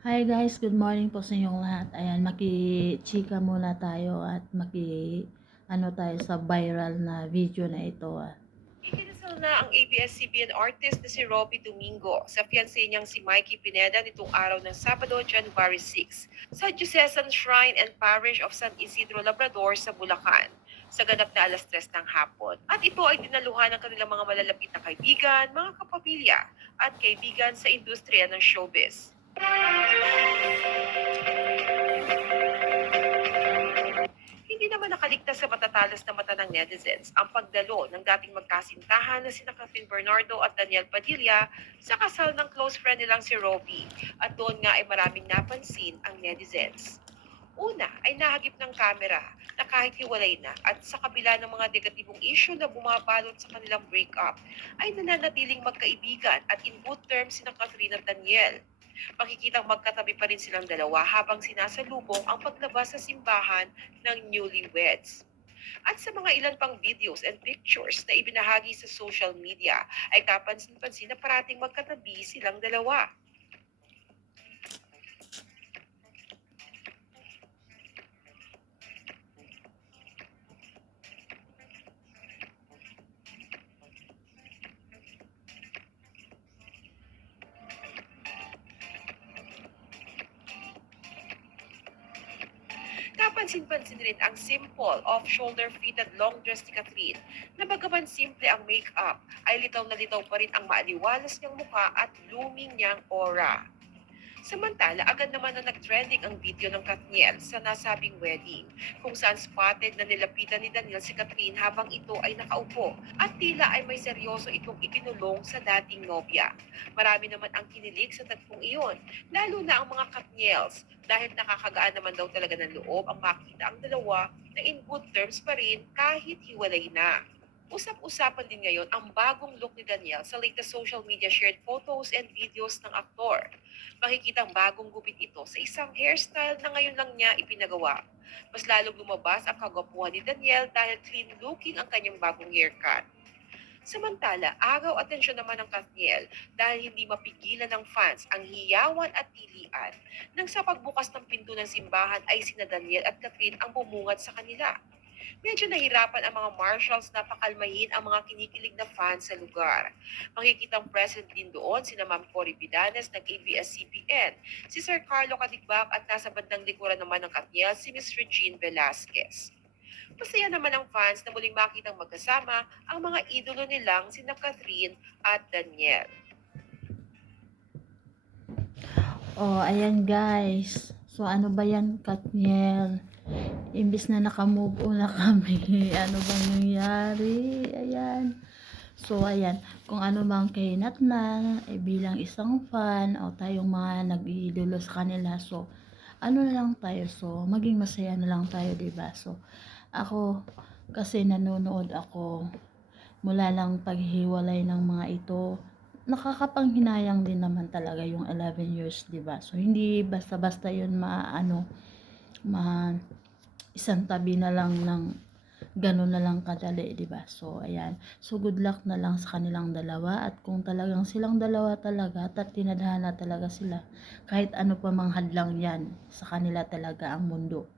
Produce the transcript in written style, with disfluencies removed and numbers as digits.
Hi guys, good morning po sa inyong lahat. Ayan, maki-chika muna tayo at ano tayo sa viral na video na ito. Ikinasal na ang ABS-CBN artist na si Robbie Domingo sa fiancé niyang si Mikey Pineda nitong araw ng Sabado, January 6, sa Diocesan Shrine and Parish of San Isidro Labrador sa Bulacan, sa ganap na alas 3 ng hapon. At ito ay dinaluhan ng kanilang mga malalapit na kaibigan, mga kapamilya, at kaibigan sa industriya ng showbiz. Hindi naman nakaligtas sa matatalas na mata ng netizens ang pagdalo ng dating magkasintahan na sina Catherine Bernardo at Daniel Padilla sa kasal ng close friend nilang si Robbie, at doon nga ay maraming napansin ang netizens. Una ay nahagip ng kamera na kahit hiwalay na at sa kabila ng mga negatibong issue na bumabalot sa kanilang breakup, ay nananatiling magkaibigan at in good terms sina Catherine at Daniel. Makikitang magkatabi pa rin silang dalawa habang sinasalubong ang paglabas sa simbahan ng newlyweds. At sa mga ilan pang videos and pictures na ibinahagi sa social media, ay kapansin-pansin na parating magkatabi silang dalawa. Kapansin-pansin rin ang simple off-shoulder fitted long dress ni Catherine na bagaman simple ang makeup, ay litaw na litaw pa rin ang maaliwalas niyang mukha at blooming niyang aura. Samantala, agad naman na nag-trending ang video ng Katniel sa nasabing wedding, kung saan spotted na nilapitan ni Daniel si Catherine habang ito ay nakaupo at tila ay may seryoso itong ikinulong sa dating nobya. Marami naman ang kinilig sa tagpong iyon, lalo na ang mga Katniels, dahil nakakagaan naman daw talaga ng loob ang makita ang dalawa na in good terms pa rin kahit hiwalay na. Usap-usapan din ngayon ang bagong look ni Daniel sa latest social media shared photos and videos ng aktor. Makikitang bagong gupit ito sa isang hairstyle na ngayon lang niya ipinagawa. Mas lalong lumabas ang kagwapuhan ni Daniel dahil clean looking ang kanyang bagong haircut. Samantala, agaw atensyon naman ng Katniel dahil hindi mapigilan ng fans ang hiyawan at tilian nang sa pagbukas ng pinto ng simbahan ay sina Daniel at Catherine ang bumungad sa kanila. Medyo nahirapan ang mga marshals na pakalmahin ang mga kinikilig na fans sa lugar. Makikitang present din doon sina Ma'am Cory Vidanes ng ABS-CBN, si Sir Carlo Kadigbak at nasa bandang likuran naman ng Katniel si Miss Regine Velasquez. Masaya naman ang fans na muling makitang magkasama ang mga idolo nilang sina Catherine at Daniel. Oh, ayan guys. So ano ba yan, Katniel? Imbis na naka-move on na kami, ano bang nangyari? Ayan. So, ayan, kung ano mang kahinatnan, bilang isang fan, o tayong mga nag-iidolo sa kanila, so, ano na lang tayo, so, maging masaya na lang tayo, diba? So, ako, kasi nanonood ako, mula lang paghiwalay ng mga ito, nakakapanghinayang din naman talaga yung 11 years, diba? So, hindi basta-basta yun isang tabi na lang ng gano'n na lang kadali, 'di ba? So ayan. So good luck na lang sa kanilang dalawa, at kung talagang silang dalawa talaga at tinadhana talaga sila, kahit ano pa mang hadlang 'yan, sa kanila talaga ang mundo.